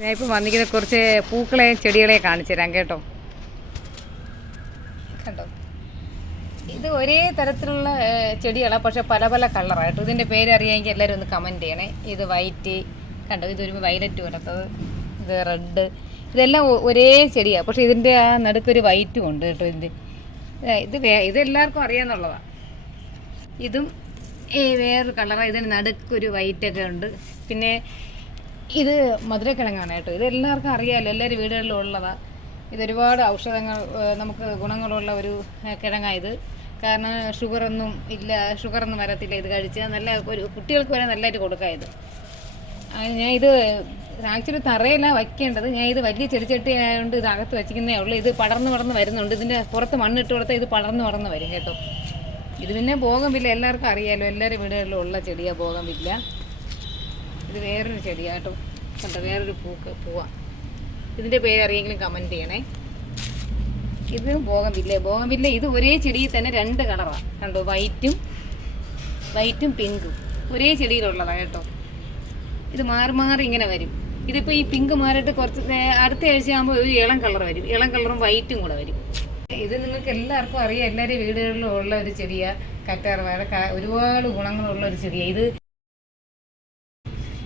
ഞാനിപ്പോൾ വന്നിരിക്കുന്ന കുറച്ച് പൂക്കളെ ചെടികളെ കാണിച്ചു തരാം കേട്ടോ. കണ്ടോ, ഇത് ഒരേ തരത്തിലുള്ള ചെടികളാണ്, പക്ഷെ പല പല കളറായിട്ട്. ഇതിൻ്റെ പേര് അറിയാമെങ്കിൽ എല്ലാവരും ഒന്ന് കമൻറ്റ് ചെയ്യണേ. ഇത് വൈറ്റ് കണ്ടോ, ഇതൊരു വയലറ്റ് പോലത്തത്, ഇത് റെഡ്, ഇതെല്ലാം ഒരേ ചെടിയാണ്, പക്ഷേ ഇതിൻ്റെ ആ നടുക്കൊരു വൈറ്റും ഉണ്ട് കേട്ടോ. ഇതെല്ലാവർക്കും അറിയാമെന്നുള്ളതാണ്. ഇതും വേറൊരു കളറാണ്, ഇതിന് നടുക്കൊരു വൈറ്റൊക്കെ ഉണ്ട്. പിന്നെ ഇത് മധുരക്കിഴങ്ങാണ് കേട്ടോ. ഇതെല്ലാവർക്കും അറിയാമല്ലോ, എല്ലാവരും വീടുകളിലും ഉള്ളതാണ്. ഇതൊരുപാട് ഔഷധങ്ങൾ, നമുക്ക് ഗുണങ്ങളുള്ള ഒരു കിഴങ്ങായത്. കാരണം ഷുഗറൊന്നും വരത്തില്ല ഇത് കഴിച്ചാൽ. നല്ല ഒരു കുട്ടികൾക്ക് വരെ നല്ലതായിട്ട് കൊടുക്കാം ഇത്. ഞാൻ ഇത് ആക്ച്വലി തറയില്ല വയ്ക്കേണ്ടത്. ഞാൻ ഇത് വലിയ ചെടിച്ചട്ടി ആയതുകൊണ്ട് ഇത് അകത്ത് വെച്ചിരിക്കുന്നേ ഉള്ളൂ. ഇത് പടർന്ന് വരുന്നുണ്ട്. ഇതിൻ്റെ പുറത്ത് മണ്ണിട്ട് കൊടുത്താൽ ഇത് പടർന്ന് വരും കേട്ടോ. ഇത് പിന്നെ ബോഗൺവില്ല എല്ലാവർക്കും അറിയാമല്ലോ, എല്ലാവരും വീടുകളിലും ഉള്ള ചെടിയാണ് ബോഗൺവില്ല. ഇത് വേറൊരു ചെടിയാണ് കേട്ടോ. കണ്ടോ, വേറൊരു പൂവാണ്. ഇതിൻ്റെ പേര് അറിയെങ്കിലും കമൻറ്റ് ചെയ്യണേ. ഇത് ബോഗൺവില്ല. ഇത് ഒരേ ചെടിയിൽ തന്നെ രണ്ട് കളറാണ് കണ്ടോ, വൈറ്റും പിങ്കും ഒരേ ചെടിയിലുള്ളതാണ് കേട്ടോ. ഇത് മാറി ഇങ്ങനെ വരും. ഇതിപ്പോൾ ഈ പിങ്ക് മാറിയിട്ട് കുറച്ച് അടുത്ത ആഴ്ചയാകുമ്പോൾ ഒരു ഇളം കളർ വരും, ഇളം കളറും വൈറ്റും കൂടെ വരും. ഇത് നിങ്ങൾക്ക് എല്ലാവർക്കും അറിയാം, എല്ലാവരും വീടുകളിലും ഉള്ള ഒരു ചെടിയാണ് കറ്റാർവാഴ. ഒരുപാട് ഗുണങ്ങളുള്ള ഒരു ചെടിയാണ്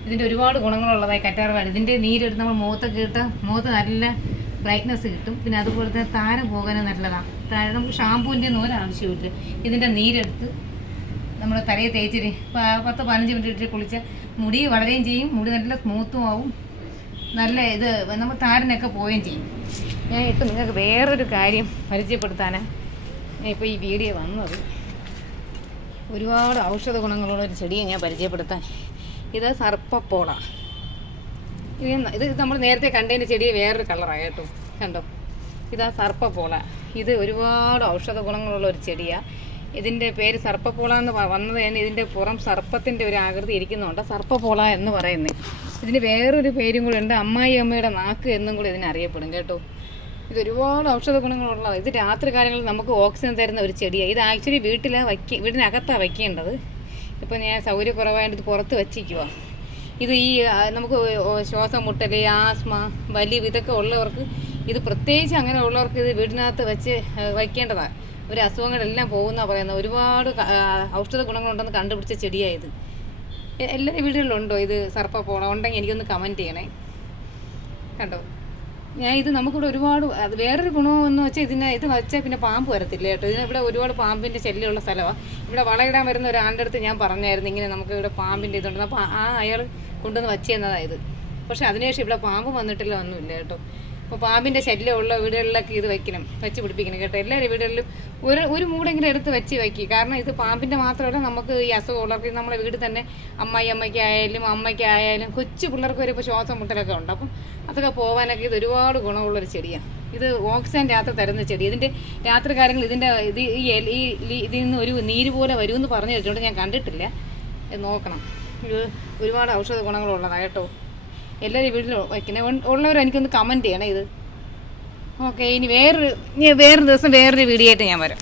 ഇതിൻ്റെ ഒരുപാട് ഗുണങ്ങളുള്ളതായി കറ്റാർവാഴ. ഇതിൻ്റെ നീരെടുത്ത് നമ്മൾ മുഖത്തൊക്കെ ഇട്ടാൽ മുഖത്ത് നല്ല ബ്രൈറ്റ്നസ് കിട്ടും. പിന്നെ അതുപോലെ തന്നെ താരം പോകാനും നല്ലതാണ്. നമുക്ക് ഷാമ്പൂവിൻ്റെ ഒന്നും ഒരാവശ്യമില്ല. ഇതിൻ്റെ നീരെടുത്ത് നമ്മൾ തലയിൽ തേച്ചിട്ട് 10-15 മിനിറ്റ് ഇട്ട് കുളിച്ചാൽ മുടി വളരുകയും ചെയ്യും, മുടി നല്ല സ്മൂത്തും ആവും, നല്ല ഇത് നമ്മൾ താരനൊക്കെ പോവുകയും ചെയ്യും. ഞാൻ ഇപ്പോൾ നിങ്ങൾക്ക് വേറൊരു കാര്യം പരിചയപ്പെടുത്താനാണ് ഞാൻ ഇപ്പോൾ ഈ വീഡിയോ വന്നത്. ഒരുപാട് ഔഷധ ഗുണങ്ങളുള്ള ഒരു ചെടിയെ ഞാൻ പരിചയപ്പെടുത്താൻ. ഇത് സർപ്പപ്പോള. ഇത് നമ്മൾ നേരത്തെ കണ്ടതിൻ്റെ ചെടിയെ വേറൊരു കളറാണ് കേട്ടോ. കണ്ടോ, ഇതാ സർപ്പപ്പോള. ഇത് ഒരുപാട് ഔഷധ ഗുണങ്ങളുള്ള ഒരു ചെടിയാണ്. ഇതിൻ്റെ പേര് സർപ്പപ്പോള എന്ന് വന്നത് തന്നെ ഇതിൻ്റെ പുറം സർപ്പത്തിൻ്റെ ഒരു ആകൃതി ഇരിക്കുന്നുണ്ട്, സർപ്പപ്പോള എന്ന് പറയുന്നത്. ഇതിന് വേറൊരു പേരും കൂടെ ഉണ്ട്, അമ്മയുടെ നാക്ക് എന്നും കൂടി ഇതിനറിയപ്പെടും കേട്ടോ. ഇത് ഒരുപാട് ഔഷധ ഗുണങ്ങളുള്ള, ഇത് രാത്രി കാലങ്ങളിൽ നമുക്ക് ഓക്സിജൻ തരുന്ന ഒരു ചെടിയാണ്. ഇത് ആക്ച്വലി വീടിനകത്താണ് വയ്ക്കേണ്ടത്. ഇപ്പോൾ ഞാൻ സൗകര്യക്കുറവായിട്ട് ഇത് പുറത്ത് വച്ചിരിക്കുക. ഇത് നമുക്ക് ശ്വാസം മുട്ടൽ, ആസ്മ, വലിവ് ഇതൊക്കെ ഉള്ളവർക്ക്, ഇത് പ്രത്യേകിച്ച് അങ്ങനെ ഉള്ളവർക്ക് ഇത് വീടിനകത്ത് വെച്ച് വയ്ക്കേണ്ടതാണ്. ഒരു അസുഖങ്ങളെല്ലാം പോകുന്നതാണ് പറയുന്നത്. ഒരുപാട് ഔഷധ ഗുണങ്ങളുണ്ടെന്ന് കണ്ടുപിടിച്ച ചെടിയായത്. എല്ലാവരും വീടുകളിലുണ്ടോ ഇത് സർപ്പപ്പോള? ഉണ്ടെങ്കിൽ എനിക്കൊന്ന് കമൻറ്റ് ചെയ്യണേ. കണ്ടോ, ഇത് നമുക്കിവിടെ ഒരുപാട് വേറൊരു ഗുണമെന്ന് വെച്ചാൽ ഇത് വെച്ചാൽ പിന്നെ പാമ്പ് വരത്തില്ല കേട്ടോ. ഇവിടെ ഒരുപാട് പാമ്പിൻ്റെ ശല്യമുള്ള സ്ഥലമാണ്. ഇവിടെ വളയിടാൻ വരുന്ന ഒരാളുടെ അടുത്ത് ഞാൻ പറഞ്ഞായിരുന്നു ഇങ്ങനെ നമുക്ക് ഇവിടെ പാമ്പിൻ്റെ ഇതുണ്ടെന്ന്. അപ്പോൾ അയാൾ കൊണ്ടുവന്ന് വച്ച് തന്നതായത്. പക്ഷേ അതിനുശേഷം ഇവിടെ പാമ്പ് വന്നിട്ടില്ല, ഒന്നുമില്ല കേട്ടോ. അപ്പോൾ പാമ്പിൻ്റെ ശല്യമുള്ള വീടുകളിലൊക്കെ ഇത് വെച്ച് പിടിപ്പിക്കണം കേട്ടോ. എല്ലാവരും വീടുകളിലും ഒരു മൂടെങ്കിലും എടുത്ത് വയ്ക്കുക. കാരണം ഇത് പാമ്പിൻ്റെ മാത്രമല്ല, നമുക്ക് ഈ അസുഖമുള്ളവർക്ക് നമ്മുടെ വീട്ടിൽ തന്നെ അമ്മയ്ക്കായാലും കൊച്ചു പിള്ളേർക്ക് വരെ ഇപ്പോൾ ശ്വാസം മുട്ടലൊക്കെ ഉണ്ട്. അപ്പം അതൊക്കെ പോകാനൊക്കെ ഇത് ഒരുപാട് ഗുണമുള്ളൊരു ചെടിയാണ്. ഇത് ഓക്സിജൻ രാത്രി തരുന്ന ചെടി. ഇതിൻ്റെ രാത്രി കാര്യങ്ങൾ ഇതിൽ നിന്ന് ഒരു നീര് പോലെ വരുമെന്ന് പറഞ്ഞു വെച്ചുകൊണ്ട് ഞാൻ കണ്ടിട്ടില്ല. നോക്കണം. ഇത് ഒരുപാട് ഔഷധ ഗുണങ്ങളുള്ളതാണ് കേട്ടോ. എല്ലാവരും വീട്ടിൽ വയ്ക്കുന്നത് ഉള്ളവരും എനിക്കൊന്ന് കമൻറ്റ് ചെയ്യണം ഇത്. ഓക്കെ, ഇനി വേറൊരു ദിവസം വേറൊരു വീഡിയോ ആയിട്ട് ഞാൻ വരാം.